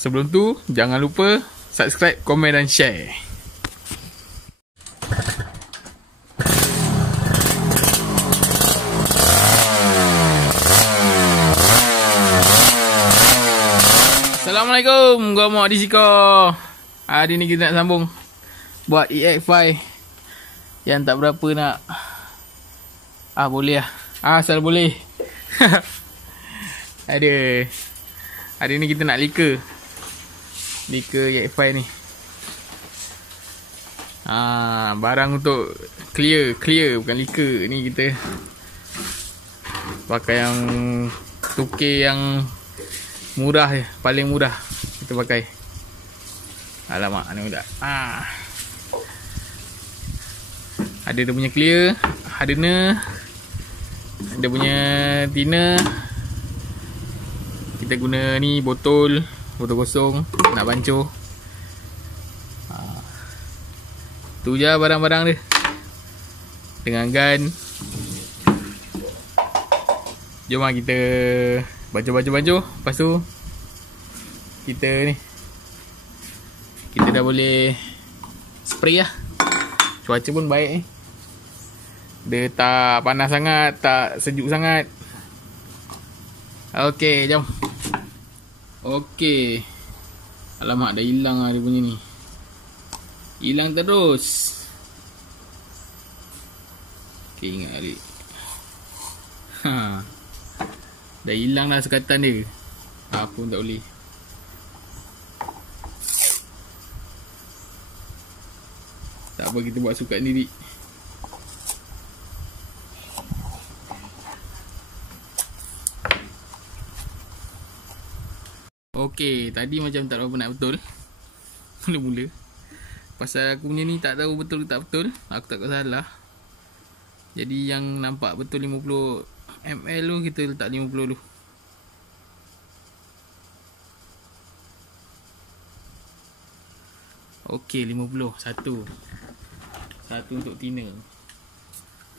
Sebelum tu, jangan lupa subscribe, komen dan share. Assalamualaikum, gua Mak Disiko. Hari ni kita nak sambung buat EX5 yang tak berapa nak. Boleh lah. Asal boleh. Ada. Hari ni kita nak lika EX5 ni. Barang untuk clear bukan lika. Ni kita pakai yang tukir yang murah je, paling murah kita pakai. Alamak, ni budak. Ada dia punya clear, hardener, ada punya thinner. Kita guna ni botol kosong nak bancuh. Tu je barang-barang dia. Dengan gun. Jom lah kita bancuh. Lepas tu kita dah boleh spray lah. Cuaca pun baik ni. Dia tak panas sangat, tak sejuk sangat. Okey, jom. Okey. Alamak, dah hilang lah dia punya ni. Hilang terus. Okey, ingat hari. Dah hilang lah sekatan dia. Apa pun tak boleh. Tak apa, kita buat sukat sendiri. Okey, tadi macam tak berapa nak betul. Mula-mula pasal aku punya ni tak tahu betul ke tak betul. Aku takut salah. Jadi yang nampak betul 50 ml tu, kita letak 50 dulu. Okey, 50. Satu untuk thinner.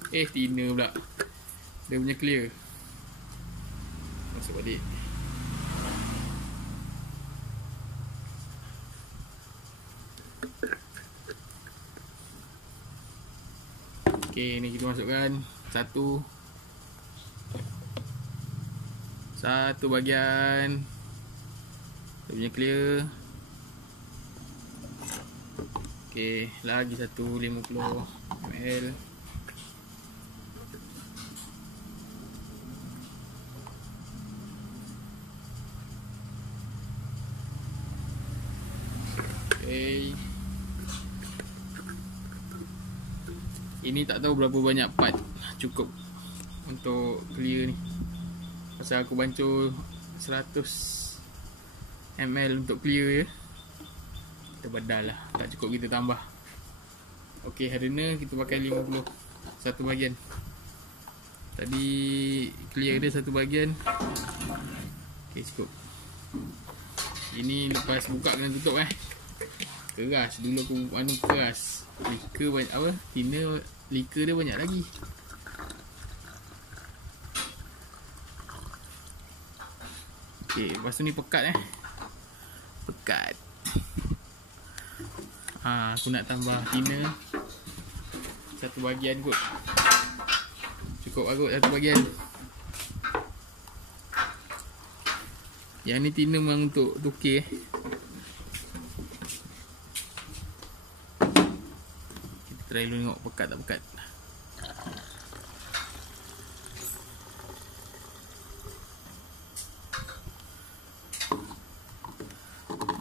Thinner pula. Dia punya clear. Masuk balik. Okey, ni kita masukkan satu bahagian dia punya clear. Okey, lagi satu 50 ml. Okey. Ini tak tahu berapa banyak part cukup untuk clear ni. Pasal aku bancuh 100 ml untuk clear je. Kita badal lah, tak cukup kita tambah. Okey, hardener kita pakai 50, satu bahagian. Tadi clear dia satu bahagian. Okey, cukup. Ini lepas buka kena tutup keras. Dulu aku keras. Lika banyak apa? Thinner lika dia banyak lagi. Okey, lepas tu ni pekat pekat. Aku nak tambah thinner satu bahagian kot. Cukup kot satu bahagian. Yang ni thinner memang untuk tukir. Kita try dulu tengok pekat tak pekat.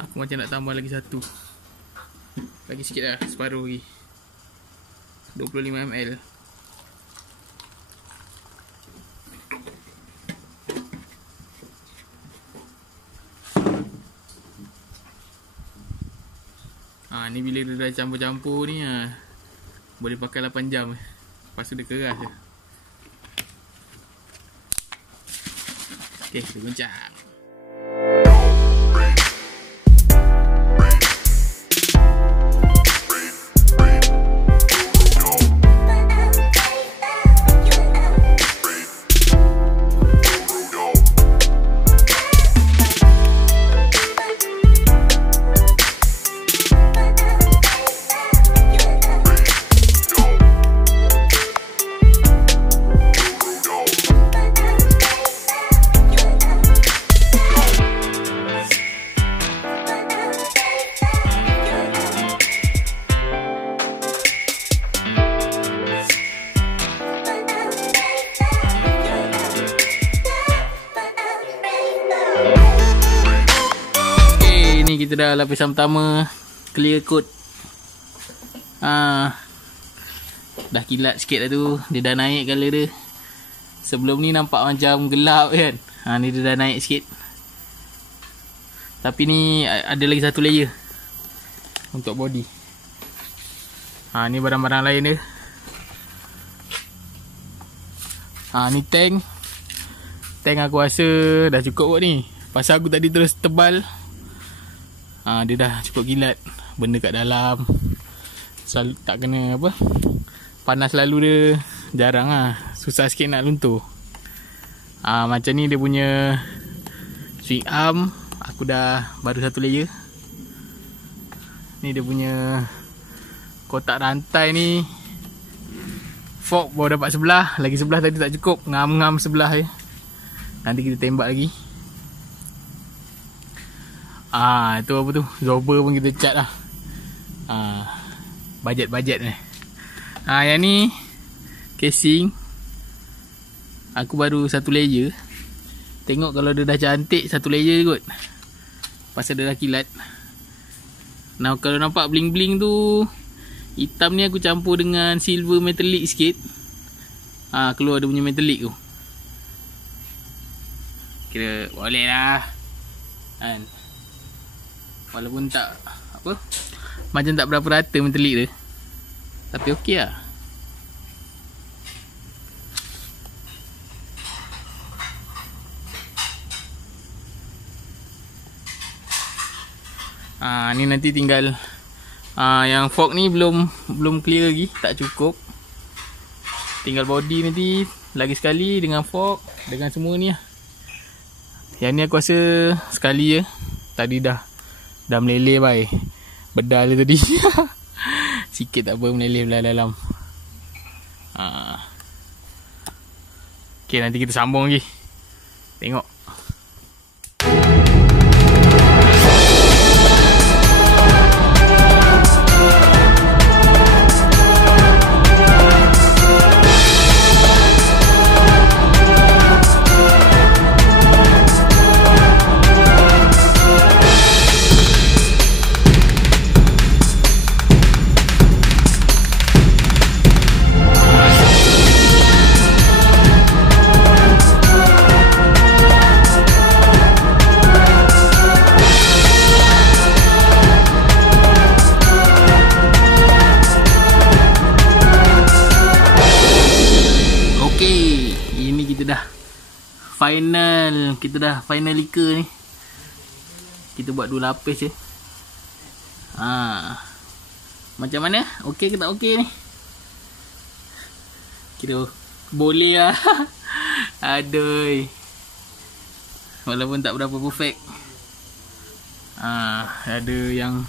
Aku macam nak tambah lagi satu. Lagi sikit lah, separuh lagi. 25 ml. Ni bila dia dah campur-campur ni boleh pakai 8 jam. Lepas tu dia keras je. Okey, kita goncang. kita dah lapisan pertama clear coat. Dah kilat sikit dah tu. Dia dah naik colour dia. Sebelum ni nampak macam gelap kan. Ni dia dah naik sikit. Tapi ni ada lagi satu layer untuk body. Ni barang-barang lain dia. Ni tank. Tank aku rasa dah cukup kot ni. Pasal aku tadi terus tebal. Dia dah cukup kilat. Benda kat dalam selalu tak kena apa, panas lalu dia jarang lah. Susah sikit nak luntur. Macam ni dia punya swing arm. Aku dah baru satu layer. Ni dia punya kotak rantai ni. Fork baru dapat sebelah. Lagi sebelah tadi tak cukup. Ngam-ngam sebelah je. Nanti kita tembak lagi. Itu apa tu, Zobber pun kita cat lah. Bajet-bajet ni. Yang ni casing. Aku baru satu layer. Tengok kalau dia dah cantik, satu layer je kot. Pasal dia dah kilat. Nah, kalau nampak bling-bling tu, hitam ni aku campur dengan silver metallic sikit. Keluar dia punya metallic tu. Kira boleh lah kan. Walaupun tak apa, macam tak berapa rata metallic dia, tapi okey lah. Ni nanti tinggal yang fork ni belum clear lagi, tak cukup. Tinggal body nanti lagi sekali dengan fork, dengan semua ni lah. Yang ni aku rasa sekali je. Tadi dah meleleh baik. Bedal dia tadi. Sikit tak apa, meleleh belah dalam. Okay, nanti kita sambung lagi. Tengok. Final lika ni. Kita buat 2 lapis je. Macam mana? Okey ke tak okey ni? Kira boleh lah. Aduh. Walaupun tak berapa perfect. Ada yang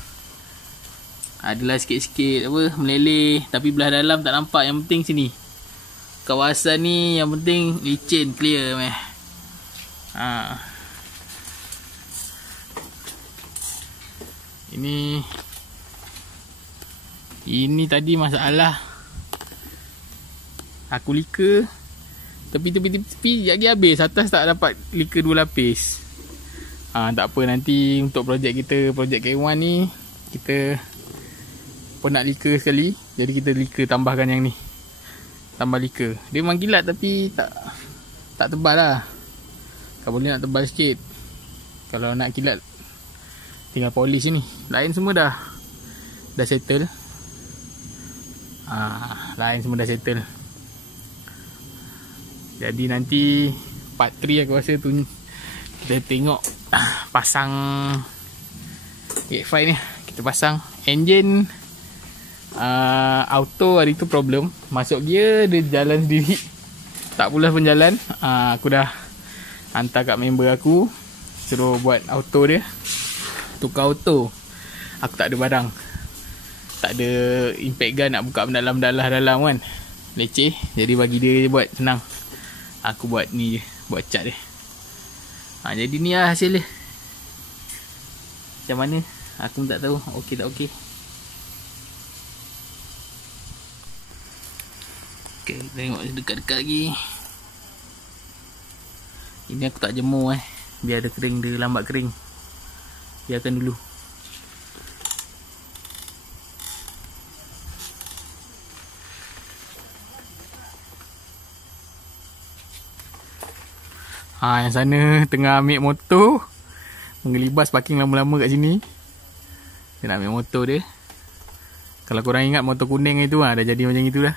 adalah sikit-sikit apa, meleleh. Tapi belah dalam tak nampak. Yang penting sini, kawasan ni yang penting licin, clear meh. Ini tadi masalah. Aku lika tepi lagi habis. Atas tak dapat lika 2 lapis. Tak apa, nanti untuk projek kita, projek K1 ni, kita pun nak lika sekali. Jadi kita lika tambahkan yang ni. Tambah lika. Dia memang kilat tapi tak tebal lah. Kalau boleh nak tebal sikit. Kalau nak kilat, tinggal polish ni. Lain semua dah settle. Lain semua dah settle. Jadi nanti part 3 aku rasa tu kita tengok pasang X5 ni. Kita pasang engine auto. Hari tu problem, masuk gear dia jalan sendiri, tak pula pun jalan. Aku dah hantar kat member aku, suruh buat auto dia, tukar auto. Aku tak ada barang, tak ada impact gun nak buka dalam kan, leceh. Jadi bagi dia buat, senang. Aku buat ni je, buat cat dia. Jadi ni lah hasil dia. Macam mana aku pun tak tahu, okey tak okey. Okay, tengok dekat-dekat lagi. Ini aku tak jemur biar dia kering, dia lambat kering. Biarkan dulu. Yang sana tengah ambil motor. Mengelibas parking lama-lama kat sini. Dia nak ambil motor dia. Kalau korang ingat motor kuning itu dah jadi macam itu dah.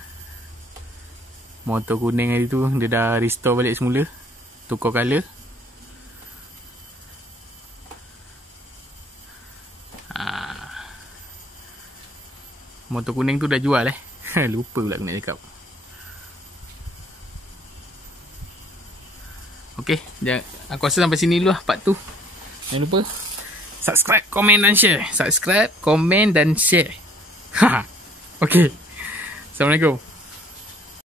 Motor kuning itu dia dah restore balik semula. Tukar colour. Motor kuning tu dah jual Lupa pula aku nak cakap. Okay, aku rasa sampai sini dulu lah part tu. Jangan lupa subscribe, komen dan share. Subscribe, komen dan share. Okay, Assalamualaikum.